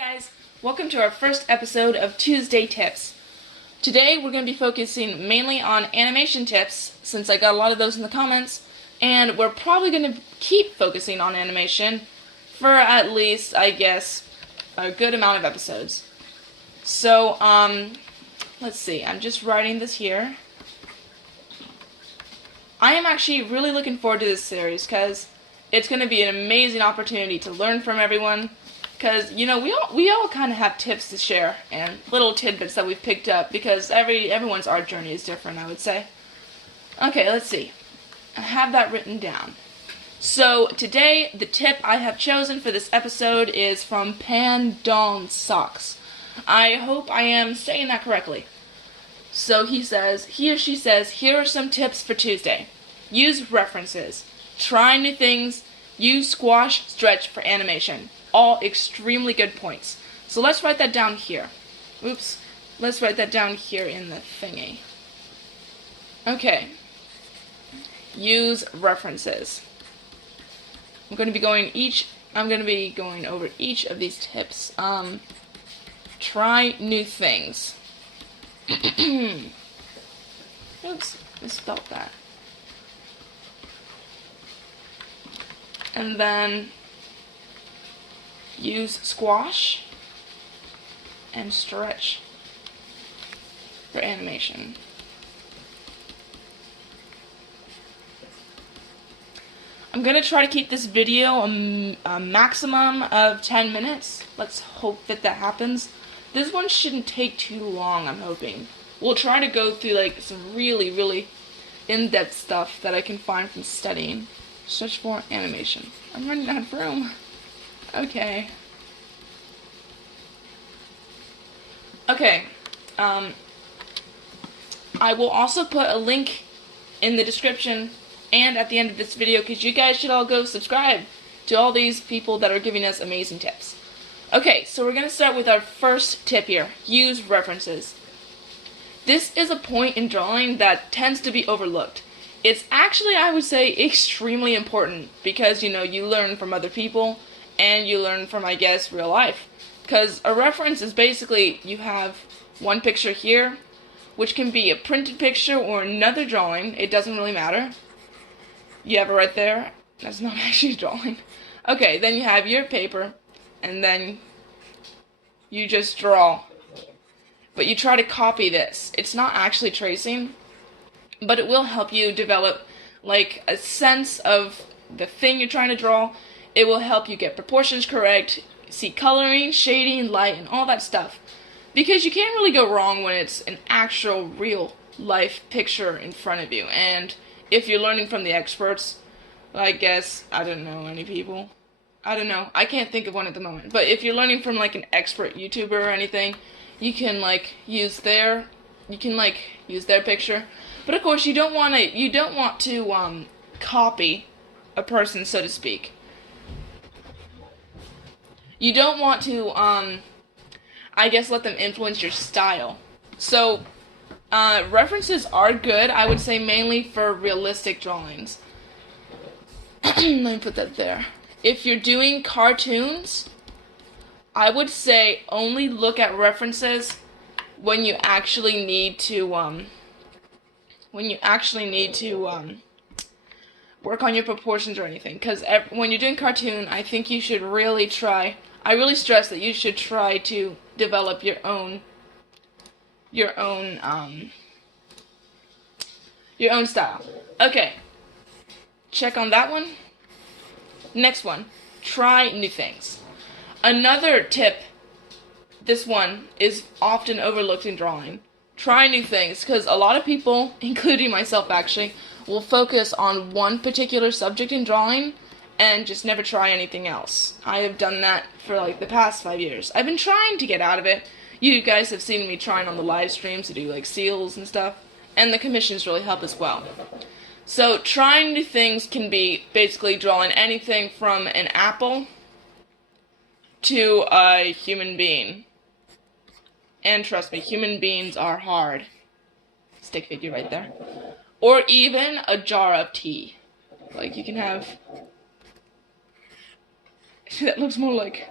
Guys, welcome to our first episode of Tuesday Tips. Today we're going to be focusing mainly on animation tips, since I got a lot of those in the comments, and we're probably going to keep focusing on animation for at least, I guess, a good amount of episodes. So, let's see, I'm just writing this here. I am actually really looking forward to this series, because it's going to be an amazing opportunity to learn from everyone. Because, you know, we all kind of have tips to share and little tidbits that we've picked up because everyone's art journey is different, I would say. Okay, let's see. I have that written down. So, today, the tip I have chosen for this episode is from Pandon Socks. I hope I am saying that correctly. So, he or she says, here are some tips for Tuesday. Use references. Try new things. Use squash, stretch for animation. All extremely good points. So let's write that down here. Oops. Let's write that down here in the thingy. Okay. Use references. I'm going to be going over each of these tips. Try new things. Oops, misspelled that. And then use squash and stretch for animation. I'm going to try to keep this video a maximum of 10 minutes. Let's hope that happens. This one shouldn't take too long, I'm hoping. We'll try to go through like some really, really in-depth stuff that I can find from studying. Stretch for animation. I'm running out of room. Okay. Okay. I will also put a link in the description and at the end of this video because you guys should all go subscribe to all these people that are giving us amazing tips. Okay, so we're going to start with our first tip here. Use references. This is a point in drawing that tends to be overlooked. It's actually, I would say, extremely important because, you know, you learn from other people and you learn from, I guess, real life. Because a reference is basically, you have one picture here, which can be a printed picture or another drawing. It doesn't really matter. You have it right there. That's not actually a drawing. Okay, then you have your paper, and then you just draw. But you try to copy this. It's not actually tracing, but it will help you develop like a sense of the thing you're trying to draw. It will help you get proportions correct, see coloring, shading, light, and all that stuff. Because you can't really go wrong when it's an actual real life picture in front of you. And if you're learning from the experts, I guess, I don't know any people. I don't know. I can't think of one at the moment. But if you're learning from like an expert YouTuber or anything, you can like use their picture. But of course, you don't want to copy a person, so to speak. You don't want to, I guess, let them influence your style. So, references are good, I would say, mainly for realistic drawings. Let me put that there. If you're doing cartoons, I would say only look at references when you actually need to, work on your proportions or anything. Because when you're doing cartoon, I think you should really try. I really stress that you should try to develop your own style. Okay. Check on that one. Next one. Try new things. Another tip, this one is often overlooked in drawing. Try new things, because a lot of people, including myself actually, will focus on one particular subject in drawing and just never try anything else. I have done that for like the past 5 years. I've been trying to get out of it. You guys have seen me trying on the live streams to do like seals and stuff, and the commissions really help as well. So trying new things can be basically drawing anything from an apple to a human being. And trust me, human beings are hard. Stick figure right there. Or even a jar of tea. Like you can have that looks more like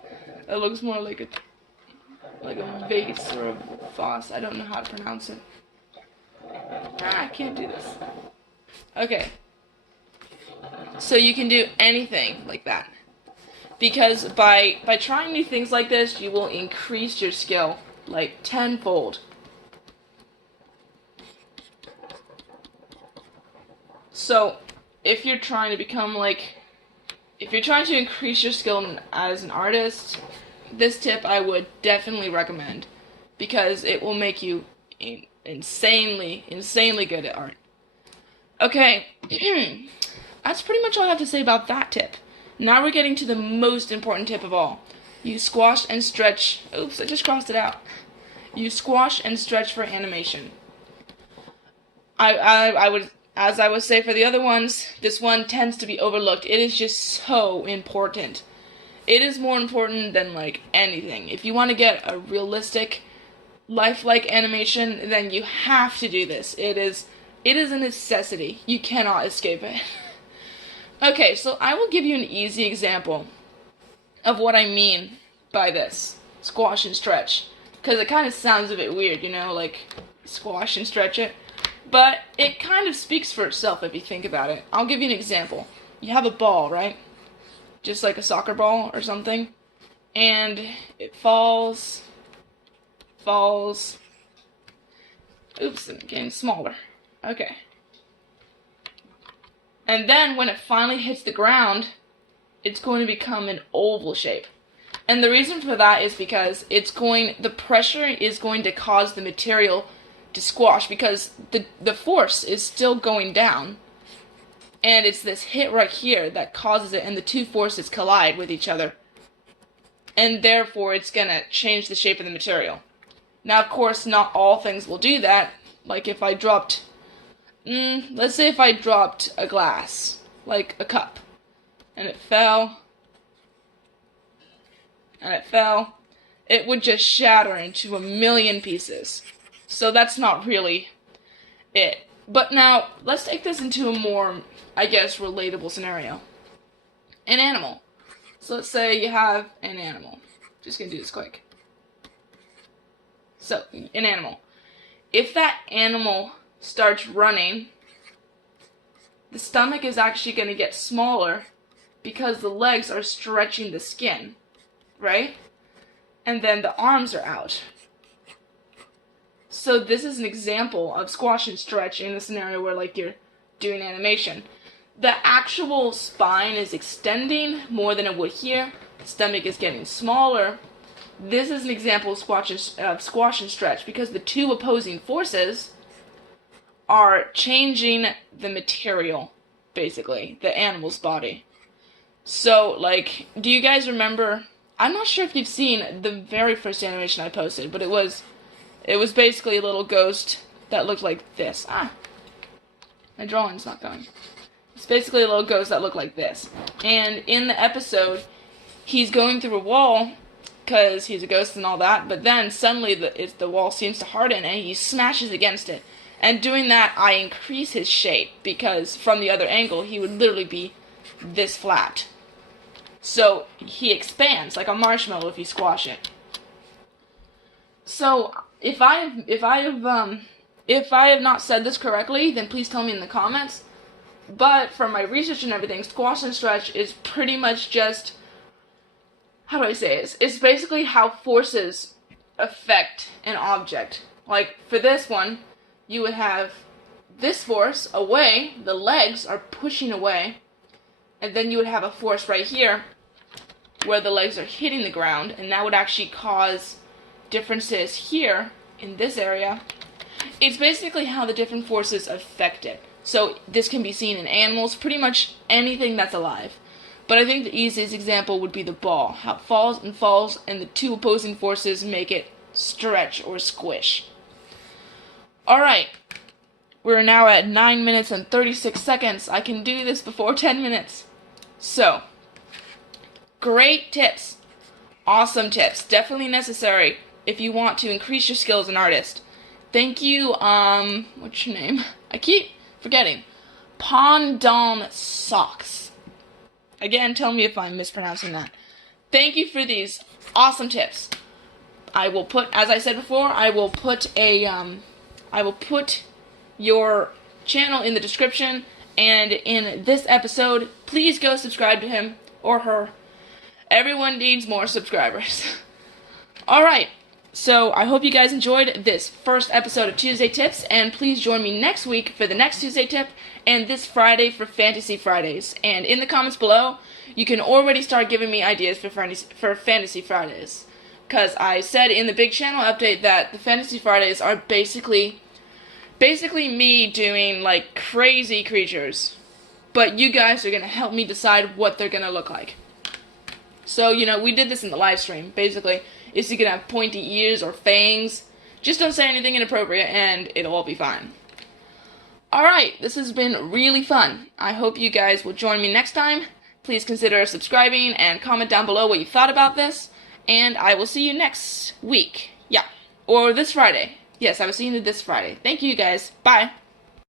like a vase or a vase. I don't know how to pronounce it. I can't do this. Okay. So you can do anything like that. Because by trying new things like this, you will increase your skill like tenfold. So, if you're trying to become if you're trying to increase your skill as an artist, this tip I would definitely recommend, because it will make you insanely good at art. Okay, that's pretty much all I have to say about that tip. Now we're getting to the most important tip of all. You squash and stretch. Oops, I just crossed it out. You squash and stretch for animation. I would, as I would say for the other ones, this one tends to be overlooked. It is just so important. It is more important than like anything. If you want to get a realistic, lifelike animation, then you have to do this. It is a necessity. You cannot escape it. Okay, so I will give you an easy example of what I mean by this. Squash and stretch. Because it kind of sounds a bit weird, you know, like squash and stretch it. But it kind of speaks for itself if you think about it. I'll give you an example. You have a ball, right? Just like a soccer ball or something. And it falls. Oops, I'm getting smaller. Okay. And then when it finally hits the ground, it's going to become an oval shape. And the reason for that is because the pressure is going to cause the material to squash, because the force is still going down. And it's this hit right here that causes it, and the two forces collide with each other. And therefore it's going to change the shape of the material. Now, of course, not all things will do that. Like if I dropped... let's say if I dropped a glass, like a cup, and it fell, it would just shatter into a million pieces. So that's not really it. But now, let's take this into a more, I guess, relatable scenario. An animal. So let's say you have an animal. Just gonna do this quick. So, an animal. If that animal starts running, the stomach is actually going to get smaller because the legs are stretching the skin, right? And then the arms are out. So this is an example of squash and stretch in the scenario where like you're doing animation. The actual spine is extending more than it would here. The stomach is getting smaller. This is an example of squash and stretch, because the two opposing forces are changing the material, basically, the animal's body. So, like, do you guys remember, I'm not sure if you've seen the very first animation I posted, but it was basically a little ghost that looked like this. My drawing's not going. It's basically a little ghost that looked like this. And in the episode, he's going through a wall, because he's a ghost and all that, but then suddenly the wall seems to harden and he smashes against it. And doing that, I increase his shape, because from the other angle, he would literally be this flat. So he expands like a marshmallow if you squash it. So if I have not said this correctly, then please tell me in the comments. But from my research and everything, squash and stretch is pretty much just, how do I say it? It's basically how forces affect an object. Like for this one, you would have this force away, the legs are pushing away, and then you would have a force right here where the legs are hitting the ground, and that would actually cause differences here in this area. It's basically how the different forces affect it. So this can be seen in animals, pretty much anything that's alive. But I think the easiest example would be the ball. How it falls, and the two opposing forces make it stretch or squish. Alright, we're now at 9 minutes and 36 seconds. I can do this before 10 minutes. So, great tips. Awesome tips. Definitely necessary if you want to increase your skills as an artist. Thank you, what's your name? I keep forgetting. Pondon Socks. Again, tell me if I'm mispronouncing that. Thank you for these awesome tips. I will put, as I said before, I will put your channel in the description, and in this episode, please go subscribe to him or her. Everyone needs more subscribers. Alright, so I hope you guys enjoyed this first episode of Tuesday Tips, and please join me next week for the next Tuesday Tip, and this Friday for Fantasy Fridays. And in the comments below, you can already start giving me ideas for Fantasy Fridays. Because I said in the big channel update that the Fantasy Fridays are basically me doing, like, crazy creatures. But you guys are going to help me decide what they're going to look like. So, you know, we did this in the live stream. Basically, is he going to have pointy ears or fangs? Just don't say anything inappropriate and it'll all be fine. Alright, this has been really fun. I hope you guys will join me next time. Please consider subscribing and comment down below what you thought about this. And I will see you next week. Yeah, or this Friday. Yes, I will see you this Friday. Thank you guys. Bye.